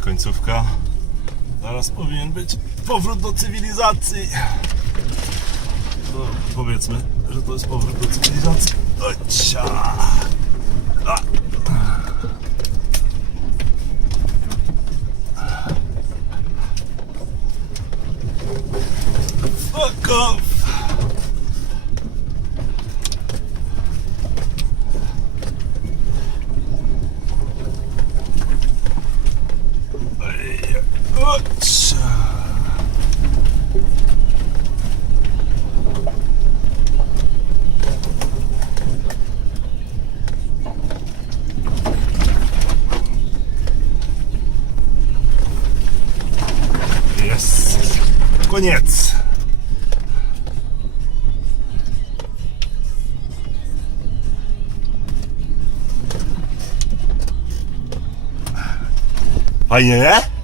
końcówka. Zaraz powinien być powrót do cywilizacji. No, powiedzmy, że to jest powrót do cywilizacji. Ocia. A. Fuck off! Jest. Koniec. Fajnie, nie?